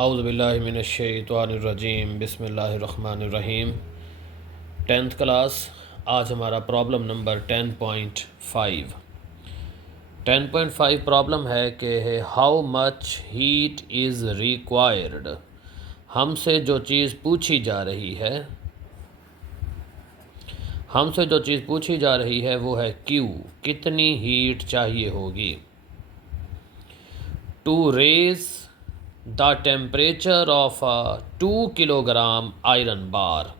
औज़ुबिल्लाहिमिनश्शैतानिर्रजीम बिस्मिल्लाहिर्रहमानिर्रहीम। 10th class. आज हमारा प्रॉब्लम नंबर 10.5। 10.5 प्रॉब्लम है कि how much heat is required. हमसे जो चीज़ पूछी जा रही है वो है क्यू, कितनी हीट चाहिए होगी। To raise the temperature of 2 kilogram iron bar.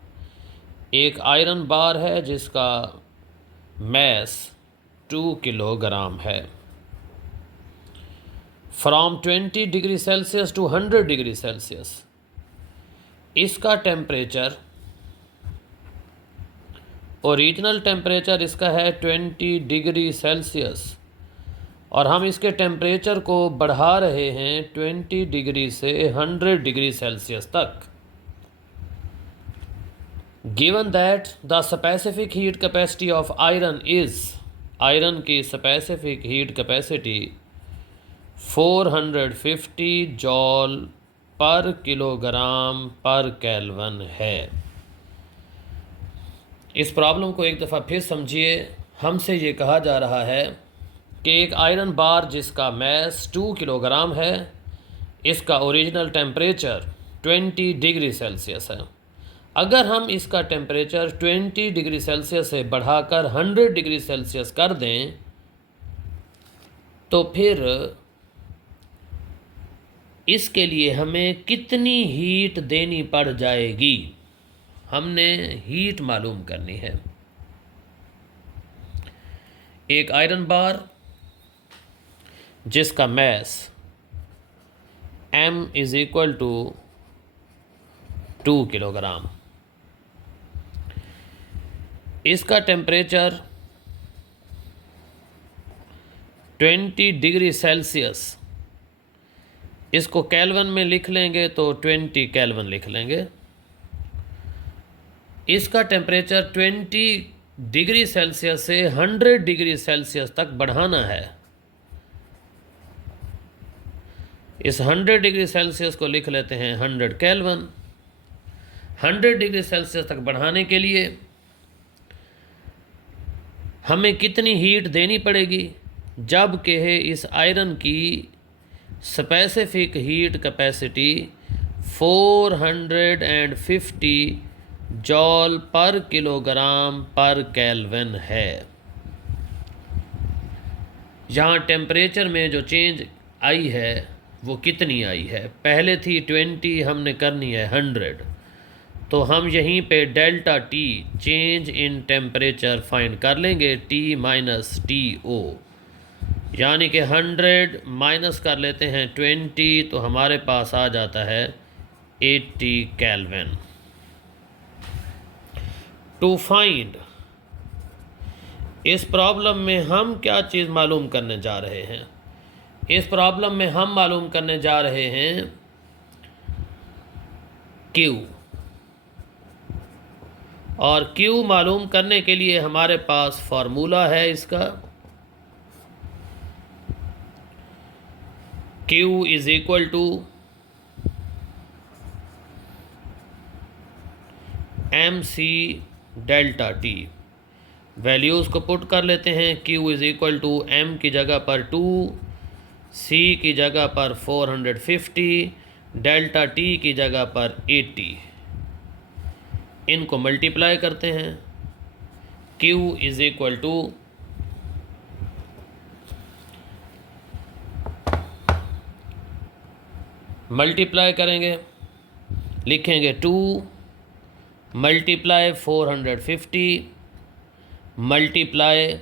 एक आयरन बार है जिसका मैस 2 किलोग्राम है। From 20 degree Celsius to 100 degree Celsius. इसका टेम्परेचर, ओरिजिनल टेम्परेचर इसका है 20 डिग्री सेल्सियस और हम इसके टेम्परेचर को बढ़ा रहे हैं 20 डिग्री से 100 डिग्री सेल्सियस तक। Given that the specific heat capacity of iron is, iron की स्पेसिफिक हीट कैपेसिटी 450 जॉल पर किलोग्राम पर केल्विन है। इस प्रॉब्लम को एक दफ़ा फिर समझिए। हमसे ये कहा जा रहा है कि एक आयरन बार जिसका मैस 2 किलोग्राम है, इसका ओरिजिनल टेम्परेचर 20 डिग्री सेल्सियस है। अगर हम इसका टेम्परेचर 20 डिग्री सेल्सियस से बढ़ाकर 100 डिग्री सेल्सियस कर दें तो फिर इसके लिए हमें कितनी हीट देनी पड़ जाएगी, हमने हीट मालूम करनी है। एक आयरन बार जिसका mass m is equal to 2 kilogram, इसका टेम्परेचर 20 डिग्री सेल्सियस, इसको केल्विन में लिख लेंगे तो 20 केल्विन लिख लेंगे। इसका टेम्परेचर 20 डिग्री सेल्सियस से 100 डिग्री सेल्सियस तक बढ़ाना है। इस 100 डिग्री सेल्सियस को लिख लेते हैं 100 केल्विन। 100 डिग्री सेल्सियस तक बढ़ाने के लिए हमें कितनी हीट देनी पड़ेगी, जबकि इस आयरन की स्पेसिफिक हीट कैपेसिटी 450 जॉल पर किलोग्राम पर केल्विन है। यहाँ टेम्परेचर में जो चेंज आई है वो कितनी आई है, पहले थी 20, हमने करनी है 100, तो हम यहीं पे delta T, change in temperature, find कर लेंगे टी माइनस टी ओ, यानी कि 100 माइनस कर लेते हैं 20 तो हमारे पास आ जाता है 80 केल्विन। टू फाइंड, इस प्रॉब्लम में हम क्या चीज़ मालूम करने जा रहे हैं। इस प्रॉब्लम में हम मालूम करने जा रहे हैं Q, और Q मालूम करने के लिए हमारे पास फार्मूला है इसका। Q is equal to MC delta T. Values को पुट कर लेते हैं। Q is equal to M की जगह पर 2, C की जगह पर 450, डेल्टा T की जगह पर 80। इनको मल्टीप्लाई करते हैं। Q is equal to multiply करेंगे, लिखेंगे 2 मल्टीप्लाई 450 मल्टीप्लाई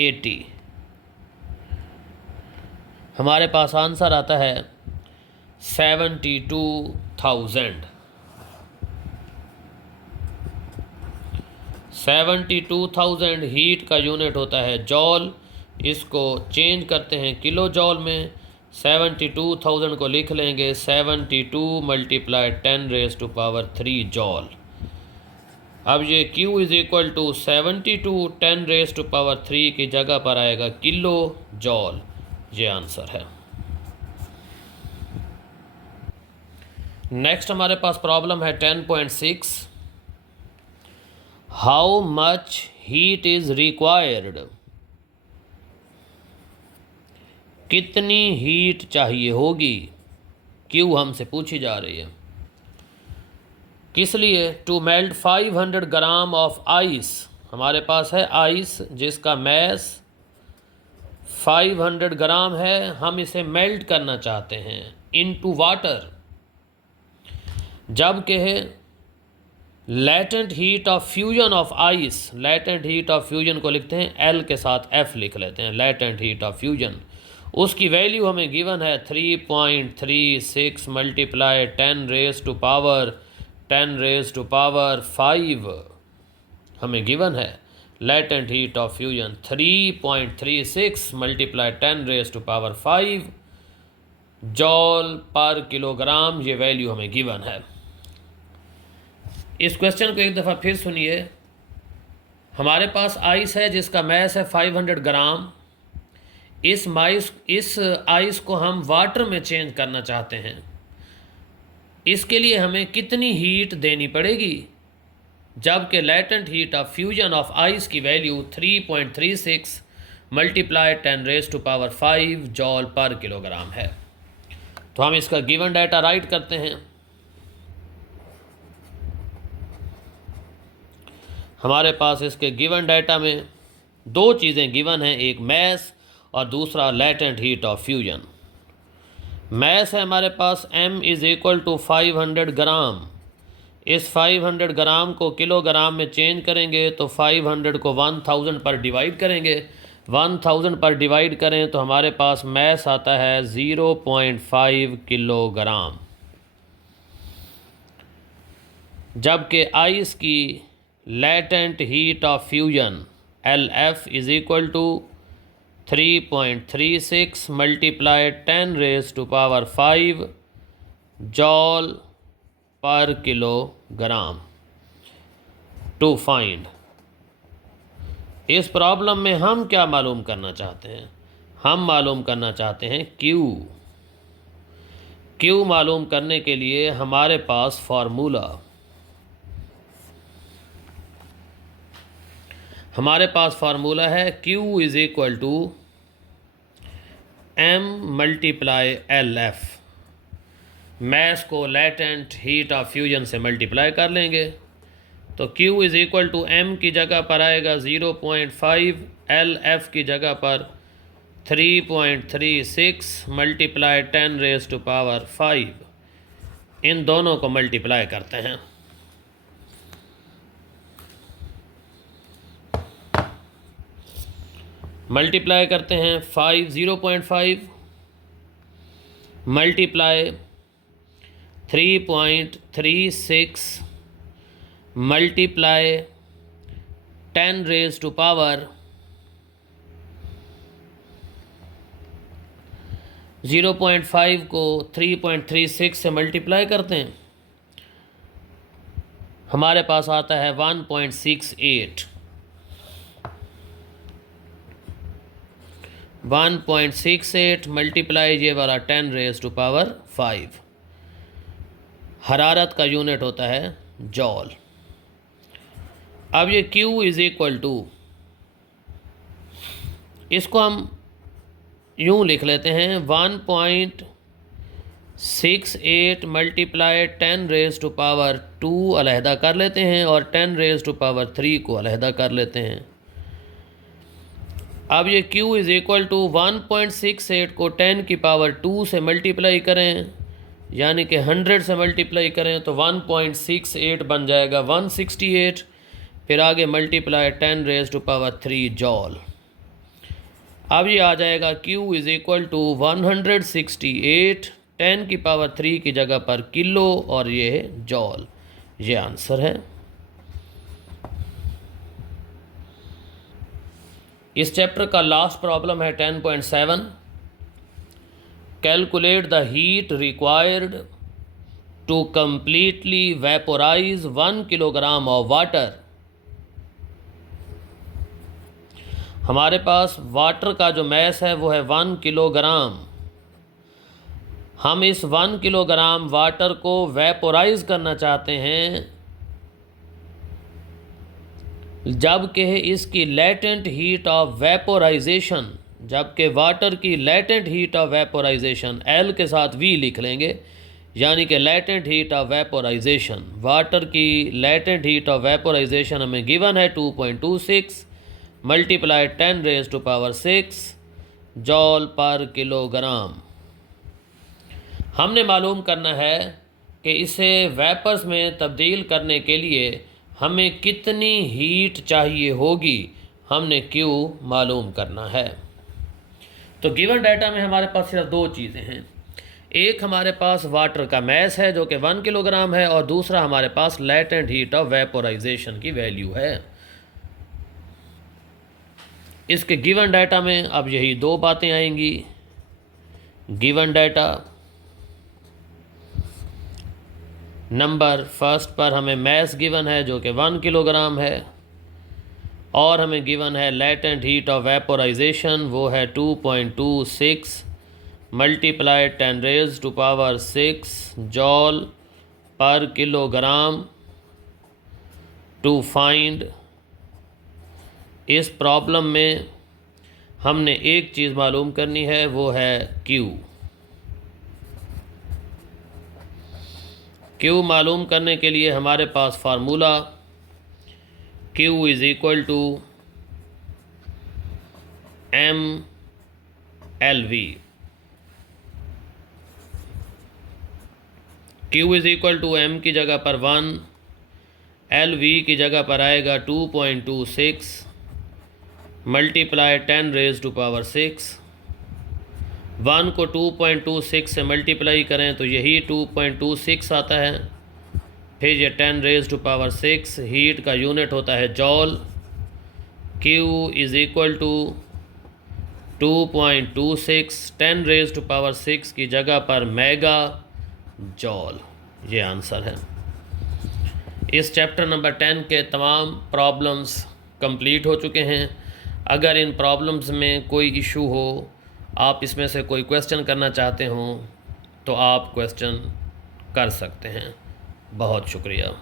80। हमारे पास आंसर आता है 72,000। 72,000 हीट का यूनिट होता है जॉल। इसको चेंज करते हैं किलो जॉल में। 72,000 को लिख लेंगे 72 मल्टीप्लाई 10⁻³ जॉल। अब ये Q इज़ इक्वल टू 72 10⁻³ की जगह पर आएगा किलो जॉल। ये आंसर है। नेक्स्ट हमारे पास प्रॉब्लम है 10.6। How much heat is required, कितनी हीट चाहिए होगी, क्यों हमसे पूछी जा रही है। किस लिए? To melt 500 gram of ice, हमारे पास है आइस जिसका मैस 500 ग्राम है, हम इसे मेल्ट करना चाहते हैं इनटू वाटर। जबकि latent heat of fusion of ice, latent heat of fusion को लिखते हैं एल के साथ एफ लिख लेते हैं, लेटेंट हीट ऑफ फ्यूजन, उसकी वैल्यू हमें गिवन है 3.36 मल्टीप्लाई 10 रेज टू पावर 5 हमें गिवन है। Latent heat of fusion 3.36 multiply 10 raise to power 5 joule पर किलोग्राम, ये वैल्यू हमें गिवन है। इस क्वेश्चन को एक दफ़ा फिर सुनिए। हमारे पास आइस है जिसका मैस है 500 ग्राम। इस आइस को हम वाटर में चेंज करना चाहते हैं। इसके लिए हमें कितनी हीट देनी पड़ेगी? जबकि latent heat of fusion of ice की value 3.36 multiply 10 raise to power 5 joule पर किलोग्राम है। तो हम इसका गिवन डाटा राइट करते हैं। हमारे पास इसके गिवन डाटा में दो चीज़ें गिवन हैं, एक मैस और दूसरा latent heat of fusion. Mass है हमारे पास m is equal to 500 gram. इस 500 ग्राम को किलोग्राम में चेंज करेंगे तो 500 को 1000 पर डिवाइड करेंगे, 1000 पर डिवाइड करें तो हमारे पास मैस आता है 0.5 किलोग्राम। जबकि आइस की latent heat of fusion LF is equal to 3.36 multiply 10 raise to power 5 joule पर किलोग्राम। टू फाइंड, इस प्रॉब्लम में हम क्या मालूम करना चाहते हैं? हम मालूम करना चाहते हैं Q मालूम करने के लिए हमारे पास फार्मूला है Q is equal to M multiply LF। Mass को लेटेंट हीट ऑफ फ्यूजन से मल्टीप्लाई कर लेंगे तो Q is equal to M की जगह पर आएगा 0.5, LF की जगह पर 3.36 मल्टीप्लाई 10 रेज टू पावर 5। इन दोनों को मल्टीप्लाई करते हैं। मल्टीप्लाई करते हैं 0.5 multiply 3.36 multiply 10 raise to power 0.5 को 3.36 से मल्टीप्लाई करते हैं, हमारे पास आता है 1.68। 1.68 मल्टीप्लाई ये वाला 10 रेज टू पावर 5। हरारत का यूनिट होता है जॉल। अब ये Q इज़ इक्वल टू, इसको हम यूँ लिख लेते हैं 1.68 मल्टीप्लाई 10 रेज टू पावर 2 अलहदा कर लेते हैं और 10 रेज टू पावर 3 को अलहदा कर लेते हैं। अब ये Q इज़ इक्वल टू 1.68 को 10 की पावर 2 से मल्टीप्लाई करें, यानी कि 100 से मल्टीप्लाई करें तो 1.68 बन जाएगा 168, फिर आगे multiply 10 raise to power 3 joule. अब ये आ जाएगा Q इज़ इक्वल टू 168 10 की पावर 3 की जगह पर किलो और ये है जॉल। ये आंसर है। इस चैप्टर का लास्ट प्रॉब्लम है 10.7। Calculate the heat required to completely vaporise 1 kilogram of water. हमारे पास वाटर का जो मैस है वो है 1 किलोग्राम। हम इस 1 किलोग्राम वाटर को वेपोराइज करना चाहते हैं, जबकि इसकी लेटेंट हीट ऑफ वेपोराइजेशन, जबकि वाटर की latent heat of vaporisation L के साथ V लिख लेंगे, यानी कि latent heat of vaporisation, water की लेटेंट हीट ऑफ वेपोराइजेशन हमें गिवन है 2.26 मल्टीप्लाई 10⁻⁶ जॉल पर किलोग्राम। हमने मालूम करना है कि इसे वेपर्स में तब्दील करने के लिए हमें कितनी हीट चाहिए होगी, हमने Q मालूम करना है। तो गिवन डाटा में हमारे पास सिर्फ दो चीज़ें हैं, एक हमारे पास वाटर का मैस है जो कि 1 किलोग्राम है, और दूसरा हमारे पास लेटेंट हीट ऑफ वेपोराइजेशन की वैल्यू है। इसके गिवन डाटा में अब यही दो बातें आएंगी। गिवन डाटा नंबर फर्स्ट पर हमें मैस गिवन है जो कि 1 किलोग्राम है, और हमें गिवन है लेटेंट हीट ऑफ वेपोराइजेशन, वो है 2.26 मल्टीप्लाई 10⁻⁶ जॉल पर किलोग्राम। टू फाइंड, इस प्रॉब्लम में हमने एक चीज़ मालूम करनी है, वो है Q मालूम करने के लिए हमारे पास formula Q is equal to MLV। Q is equal to M की जगह पर 1, LV की जगह पर आएगा 2.26 मल्टीप्लाई 10⁻⁶। 1 को 2.26 से मल्टीप्लाई करें तो यही 2.26 आता है, फिर ये 10⁻⁶, हीट का यूनिट होता है joule. Q is equal to 2.26 10⁻⁶ की जगह पर मेगा जॉल, ये आंसर है। इस चैप्टर नंबर 10 के तमाम प्रॉब्लम्स कंप्लीट हो चुके हैं। अगर इन प्रॉब्लम्स में कोई इशू हो, आप इसमें से कोई क्वेश्चन करना चाहते हो, तो आप क्वेश्चन कर सकते हैं। बहुत शुक्रिया।